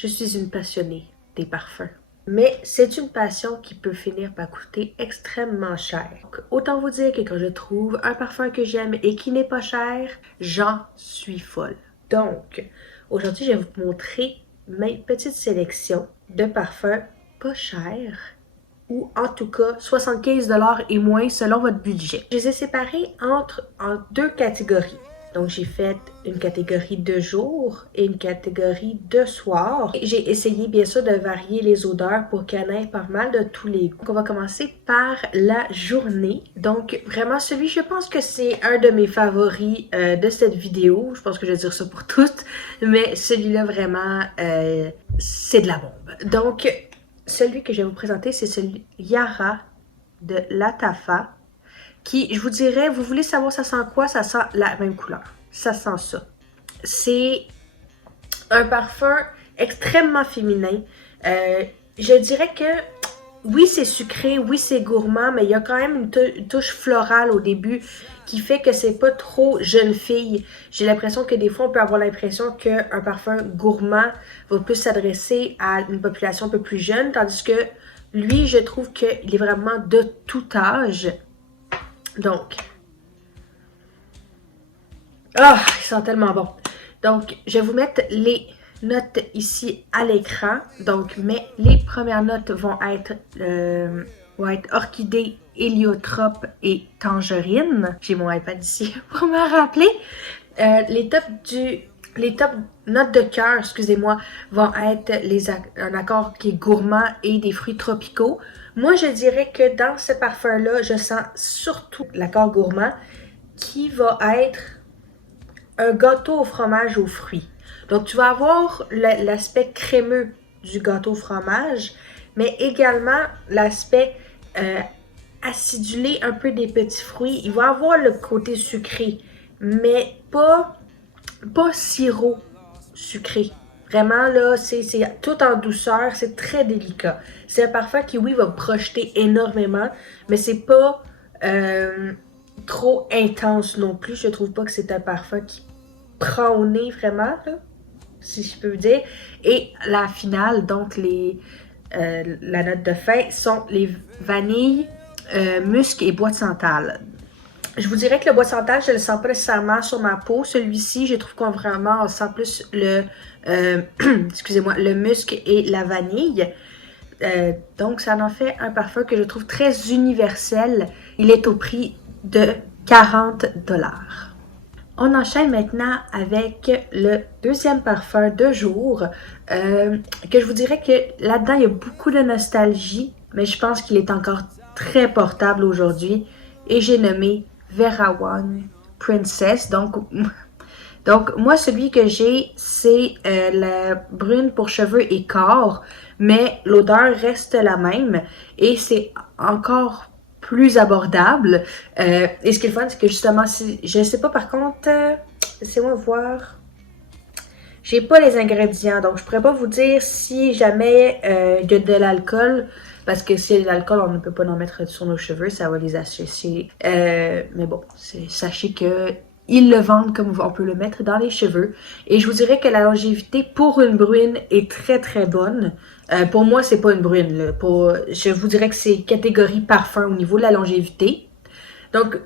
je suis une passionnée des parfums. Mais c'est une passion qui peut finir par coûter extrêmement cher. Donc, autant vous dire que quand je trouve un parfum que j'aime et qui n'est pas cher, j'en suis folle. Donc, aujourd'hui, je vais vous montrer mes petites sélections de parfums pas chers ou en tout cas 75 $ et moins selon votre budget. Je les ai séparés en deux catégories. Donc, j'ai fait une catégorie de jour et une catégorie de soir. J'ai essayé, bien sûr, de varier les odeurs pour qu'il y en ait pas mal de tous les goûts. Donc, on va commencer par la journée. Donc, vraiment, celui, je pense que c'est un de mes favoris de cette vidéo. Je pense que je vais dire ça pour toutes. Mais celui-là, vraiment, c'est de la bombe. Donc, celui que je vais vous présenter, c'est celui Yara de Lattafa. Qui, je vous dirais, vous voulez savoir ça sent quoi? Ça sent la même couleur. Ça sent ça. C'est un parfum extrêmement féminin. Je dirais que oui, c'est sucré, oui, c'est gourmand, mais il y a quand même une touche florale au début qui fait que c'est pas trop jeune fille. J'ai l'impression que des fois, on peut avoir l'impression qu'un parfum gourmand va plus s'adresser à une population un peu plus jeune, tandis que lui, je trouve qu'il est vraiment de tout âge. Donc, ah, ils sont tellement bons. Donc, je vais vous mettre les notes ici à l'écran. Donc, mais les premières notes vont être orchidée, héliotrope et tangerine. J'ai mon iPad ici pour me rappeler. Les top notes de cœur, excusez-moi, vont être un accord qui est gourmand et des fruits tropicaux. Moi, je dirais que dans ce parfum-là, je sens surtout l'accord gourmand qui va être un gâteau au fromage aux fruits. Donc, tu vas avoir l'aspect crémeux du gâteau au fromage, mais également l'aspect acidulé un peu des petits fruits. Il va avoir le côté sucré, mais pas sirop sucré. Vraiment, là, c'est tout en douceur, c'est très délicat. C'est un parfum qui, oui, va projeter énormément, mais c'est pas trop intense non plus. Je trouve pas que c'est un parfum qui prend au nez vraiment, là, si je peux dire. Et la finale, donc la note de fin, sont les vanilles, musc et bois de santal. Je vous dirais que le bois de santal, je ne le sens pas nécessairement sur ma peau. Celui-ci, je trouve qu'on vraiment on sent plus excusez-moi, le musc et la vanille. Donc, ça en fait un parfum que je trouve très universel. Il est au prix de 40 $. On enchaîne maintenant avec le deuxième parfum de jour, que je vous dirais que là-dedans, il y a beaucoup de nostalgie, mais je pense qu'il est encore très portable aujourd'hui. Et j'ai nommé Vera Wang Princess. Donc moi, celui que j'ai, c'est la brune pour cheveux et corps, mais l'odeur reste la même et c'est encore plus abordable. Et ce qui est le fun, c'est que justement, je sais pas par contre, laissez-moi voir. J'ai pas les ingrédients, donc je pourrais pas vous dire si jamais il y a de l'alcool. Parce que s'il y a de l'alcool, on ne peut pas en mettre sur nos cheveux, ça va les assécher. Mais bon, sachez que ils le vendent comme on peut le mettre dans les cheveux. Et je vous dirais que la longévité pour une brune est très très bonne. Pour moi, c'est pas une brune. Là. Je vous dirais que c'est catégorie parfum au niveau de la longévité. Donc,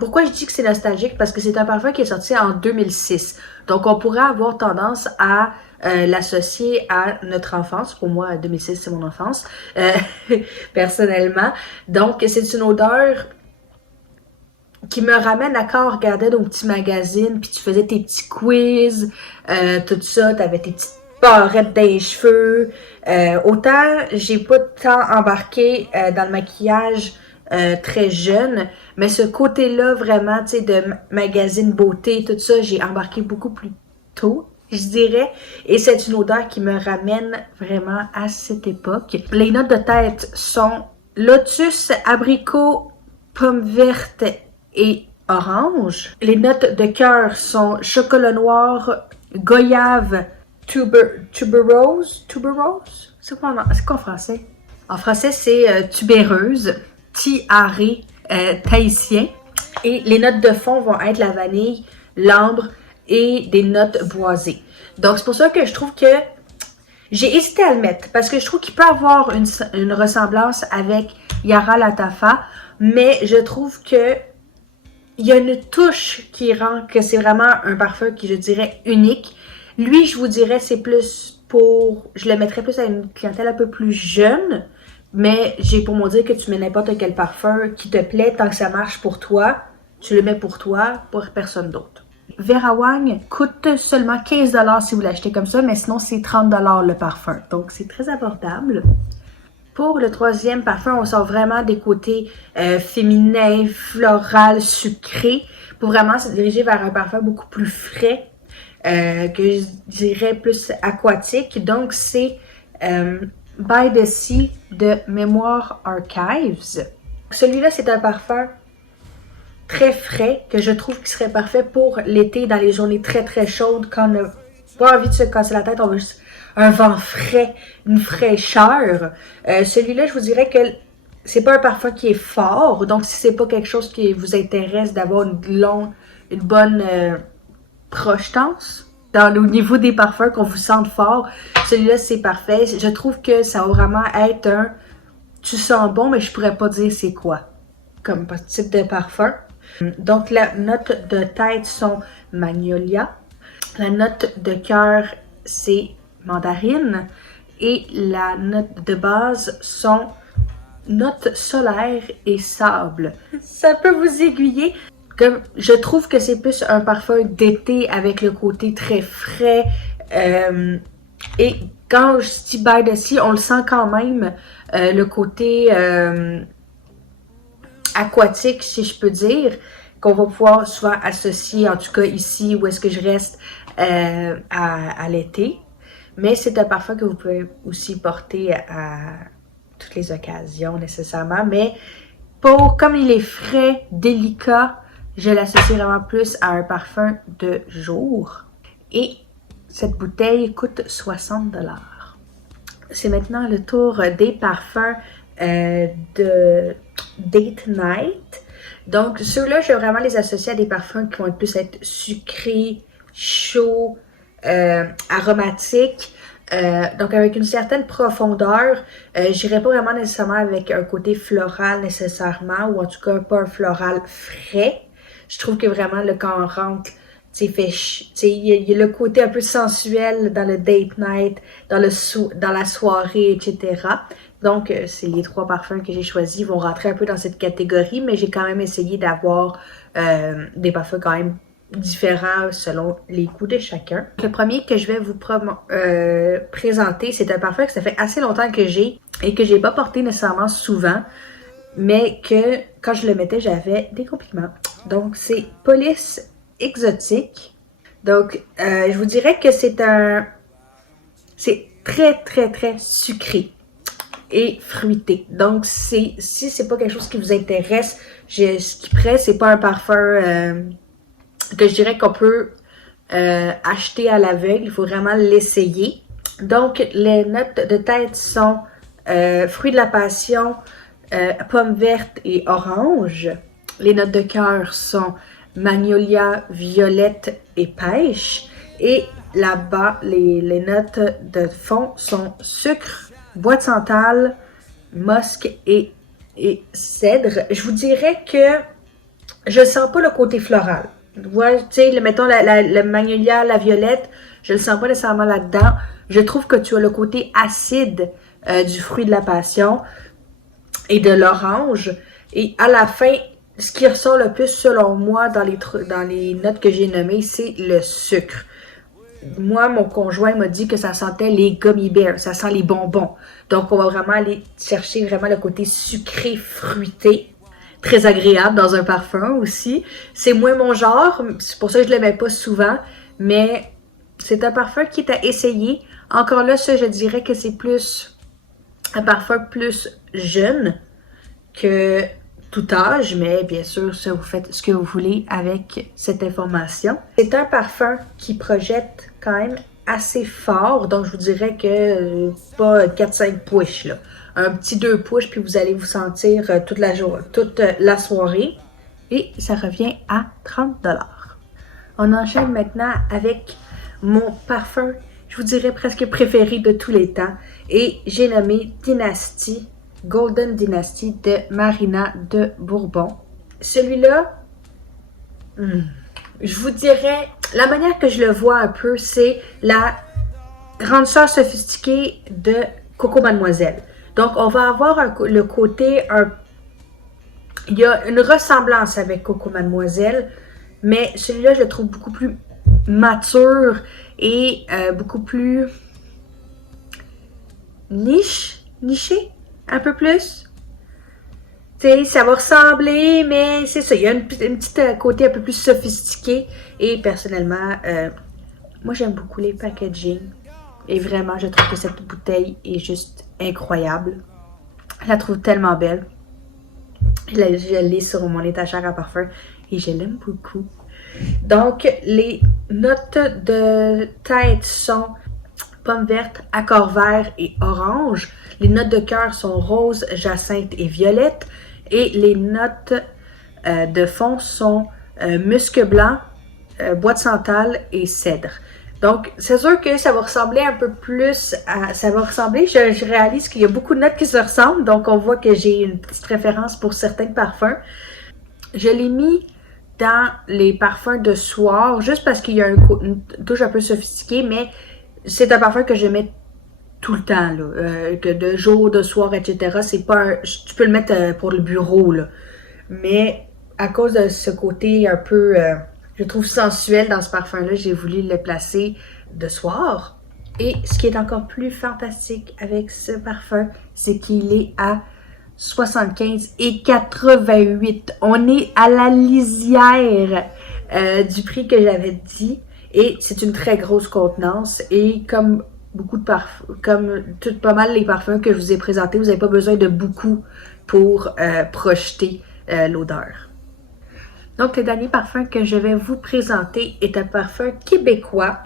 pourquoi je dis que c'est nostalgique? Parce que c'est un parfum qui est sorti en 2006. Donc, on pourrait avoir tendance à l'associer à notre enfance. Pour moi, 2006, c'est mon enfance, personnellement. Donc, c'est une odeur qui me ramène à quand on regardait nos petits magazines, puis tu faisais tes petits quiz, tout ça, t'avais tes petites barrettes dans les cheveux. Autant, j'ai pas tant embarqué dans le maquillage très jeune, mais ce côté-là, vraiment, tu sais, de magazine beauté, tout ça, j'ai embarqué beaucoup plus tôt, je dirais. Et c'est une odeur qui me ramène vraiment à cette époque. Les notes de tête sont lotus, abricot, pomme verte et orange. Les notes de cœur sont chocolat noir, goyave, tuberose. C'est quoi en français? En français, c'est tubéreuse, tiaré, tahitien. Et les notes de fond vont être la vanille, l'ambre et des notes boisées. Donc, c'est pour ça que je trouve que J'ai hésité à le mettre parce que je trouve qu'il peut avoir une ressemblance avec Yara Latafa, mais je trouve que il y a une touche qui rend que c'est vraiment un parfum qui, je dirais, unique. Lui, je vous dirais, c'est plus pour... Je le mettrais plus à une clientèle un peu plus jeune, mais j'ai pour mon dire que tu mets n'importe quel parfum qui te plaît, tant que ça marche pour toi, tu le mets pour toi, pour personne d'autre. Vera Wang coûte seulement 15$ si vous l'achetez comme ça, mais sinon c'est 30$ le parfum. Donc c'est très abordable. Pour le troisième parfum, on sort vraiment des côtés féminins, floral, sucré, pour vraiment se diriger vers un parfum beaucoup plus frais, que je dirais plus aquatique. Donc c'est By the Sea de Memoir Archives. Celui-là, c'est un parfum très frais que je trouve qui serait parfait pour l'été dans les journées très très chaudes quand on n'a pas envie de se casser la tête, on veut juste un vent frais, une fraîcheur. Celui-là, je vous dirais que c'est pas un parfum qui est fort, donc si c'est pas quelque chose qui vous intéresse d'avoir une bonne projetance au niveau des parfums qu'on vous sente fort, celui-là c'est parfait. Je trouve que ça va vraiment être un tu sens bon, mais je pourrais pas dire c'est quoi comme type de parfum. Donc, la note de tête sont magnolia. La note de cœur, c'est mandarine. Et la note de base sont notes solaires et sable. Ça peut vous aiguiller. Comme, je trouve que c'est plus un parfum d'été avec le côté très frais. Et quand je dis by the sea, on le sent quand même le côté aquatique, si je peux dire, qu'on va pouvoir souvent associer, en tout cas ici où est-ce que je reste, à l'été. Mais c'est un parfum que vous pouvez aussi porter à toutes les occasions nécessairement. Mais comme il est frais, délicat, je l'associe vraiment plus à un parfum de jour. Et cette bouteille coûte 60$. C'est maintenant le tour des parfums de Date Night. Donc, ceux-là, je vais vraiment les associer à des parfums qui vont plus être sucrés, chauds, aromatiques. Donc, avec une certaine profondeur. J'irai pas vraiment nécessairement avec un côté floral nécessairement, ou en tout cas pas un floral frais. Je trouve que vraiment, quand on rentre, il y a le côté un peu sensuel dans le date night, dans la soirée, etc. Donc, c'est les 3 parfums que j'ai choisis, vont rentrer un peu dans cette catégorie, mais j'ai quand même essayé d'avoir des parfums quand même différents selon les goûts de chacun. Le premier que je vais vous présenter, c'est un parfum que ça fait assez longtemps que j'ai et que j'ai pas porté nécessairement souvent, mais que quand je le mettais, j'avais des compliments. Donc, c'est Police Exotique. Donc, je vous dirais que c'est très, très, très sucré et fruité. Donc, si c'est pas quelque chose qui vous intéresse, je skipperais. C'est pas un parfum que je dirais qu'on peut acheter à l'aveugle. Il faut vraiment l'essayer. Donc, les notes de tête sont fruits de la passion, pomme verte et orange. Les notes de cœur sont magnolia, violette et pêche. Et là-bas, les notes de fond sont sucre, bois de santal, musc et cèdre. Je vous dirais que je sens pas le côté floral. Ouais, tu sais, mettons le magnolia, la violette, je le sens pas nécessairement là-dedans. Je trouve que tu as le côté acide du fruit de la passion et de l'orange. Et à la fin, ce qui ressort le plus, selon moi, dans les notes que j'ai nommées, c'est le sucre. Moi, mon conjoint m'a dit que ça sentait les gummy bears, ça sent les bonbons. Donc, on va vraiment aller chercher vraiment le côté sucré, fruité. Très agréable dans un parfum aussi. C'est moins mon genre, c'est pour ça que je le mets pas souvent, mais c'est un parfum qui est à essayer. Encore là, ça, je dirais que c'est plus un parfum plus jeune que tout âge, mais bien sûr, ça, vous faites ce que vous voulez avec cette information. C'est un parfum qui projette quand même assez fort, donc je vous dirais que pas 4-5 push, là. Un petit 2 push, puis vous allez vous sentir toute la soirée. Et ça revient à 30$. On enchaîne maintenant avec mon parfum. Je je vous dirais presque préféré de tous les temps. Et j'ai nommé Dynasty, Golden Dynasty de Marina de Bourbon. Celui-là, je vous dirais, la manière que je le vois un peu, c'est la grande sœur sophistiquée de Coco Mademoiselle. Donc, on va avoir le côté, il y a une ressemblance avec Coco Mademoiselle, mais celui-là, je le trouve beaucoup plus mature et beaucoup plus niché, un peu plus. Tu sais, ça va ressembler, mais c'est ça, il y a une petite côté un peu plus sophistiqué. Et personnellement, moi j'aime beaucoup les packaging. Et vraiment, je trouve que cette bouteille est juste incroyable. Je la trouve tellement belle. Je l'ai sur mon étagère à parfum et je l'aime beaucoup. Donc, les notes de tête sont pomme verte, accord vert et orange. Les notes de cœur sont rose, jacinthe et violette. Et les notes de fond sont musc blanc, bois de santal et cèdre. Donc, c'est sûr que ça va ressembler un peu plus à... Ça va ressembler, je réalise qu'il y a beaucoup de notes qui se ressemblent, donc on voit que j'ai une petite préférence pour certains parfums. Je l'ai mis dans les parfums de soir, juste parce qu'il y a une touche un peu sophistiquée, mais c'est un parfum que je mets tout le temps, là, que de jour, de soir, etc. C'est pas tu peux le mettre pour le bureau, là. Mais à cause de ce côté un peu... je trouve sensuel dans ce parfum-là, j'ai voulu le placer de soir. Et ce qui est encore plus fantastique avec ce parfum, c'est qu'il est à 75 et 88. On est à la lisière du prix que j'avais dit. Et c'est une très grosse contenance. Et comme beaucoup de parfums, comme pas mal les parfums que je vous ai présentés, vous n'avez pas besoin de beaucoup pour projeter l'odeur. Donc, le dernier parfum que je vais vous présenter est un parfum québécois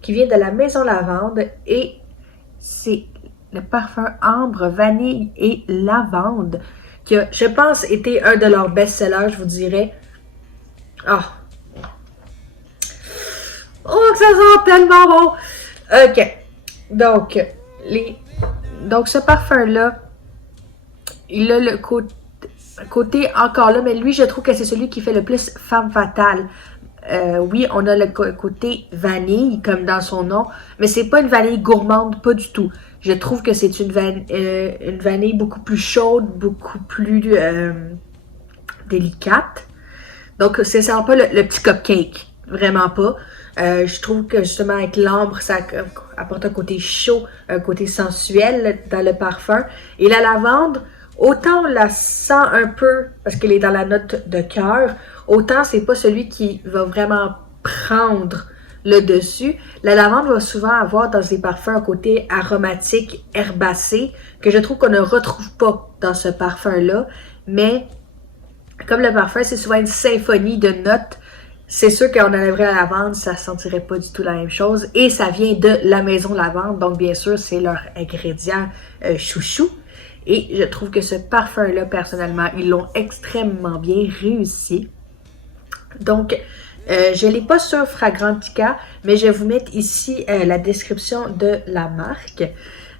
qui vient de la Maison Lavande et c'est le parfum ambre, vanille et lavande qui a, je pense, été un de leurs best-sellers, je vous dirais. Oh, que ça sent tellement bon! OK. Donc, ce parfum-là, il a le côté encore là, mais lui, je trouve que c'est celui qui fait le plus femme fatale. Oui, on a le côté vanille, comme dans son nom, mais c'est pas une vanille gourmande, pas du tout. Je trouve que c'est une vanille beaucoup plus chaude, beaucoup plus délicate. Donc, c'est ça pas le petit cupcake, vraiment pas. Je trouve que justement avec l'ambre, ça apporte un côté chaud, un côté sensuel dans le parfum. Et la lavande, autant on la sent un peu parce qu'elle est dans la note de cœur, autant c'est pas celui qui va vraiment prendre le dessus. La lavande va souvent avoir dans ses parfums un côté aromatique, herbacé, que je trouve qu'on ne retrouve pas dans ce parfum-là. Mais comme le parfum, c'est souvent une symphonie de notes, c'est sûr qu'on enlèverait la lavande, ça ne sentirait pas du tout la même chose. Et ça vient de la Maison Lavande, donc bien sûr, c'est leur ingrédient chouchou. Et je trouve que ce parfum-là, personnellement, ils l'ont extrêmement bien réussi. Donc, je ne l'ai pas sur Fragrantica, mais je vais vous mettre ici la description de la marque.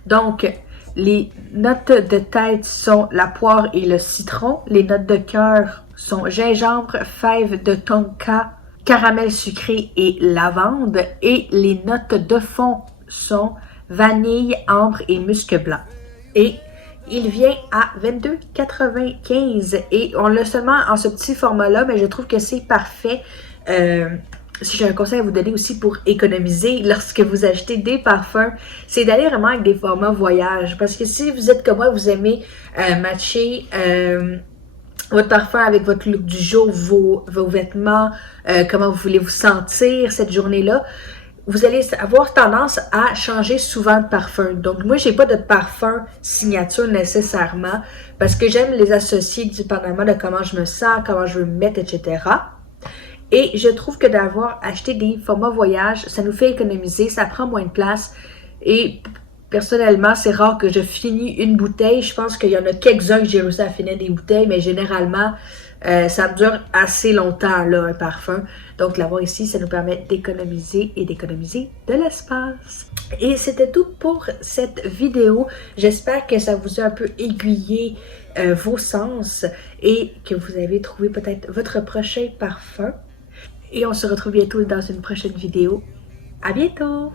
Donc, les notes de tête sont la poire et le citron. Les notes de cœur sont gingembre, fève de tonka, caramel sucré et lavande. Et les notes de fond sont vanille, ambre et musc blanc. Et il vient à 22,95 et on l'a seulement en ce petit format-là, mais je trouve que c'est parfait. Si j'ai un conseil à vous donner aussi pour économiser lorsque vous achetez des parfums, c'est d'aller vraiment avec des formats voyage. Parce que si vous êtes comme moi, vous aimez matcher votre parfum avec votre look du jour, vos vêtements, comment vous voulez vous sentir cette journée-là, vous allez avoir tendance à changer souvent de parfum. Donc, moi, j'ai pas de parfum signature nécessairement parce que j'aime les associer dépendamment de comment je me sens, comment je veux me mettre, etc. Et je trouve que d'avoir acheté des formats voyage, ça nous fait économiser, ça prend moins de place. Et personnellement, c'est rare que je finis une bouteille. Je pense qu'il y en a quelques-uns que j'ai réussi à finir des bouteilles, mais généralement, Ça dure assez longtemps, là, un parfum. Donc, l'avoir ici, ça nous permet d'économiser et d'économiser de l'espace. Et c'était tout pour cette vidéo. J'espère que ça vous a un peu aiguillé vos sens et que vous avez trouvé peut-être votre prochain parfum. Et on se retrouve bientôt dans une prochaine vidéo. À bientôt!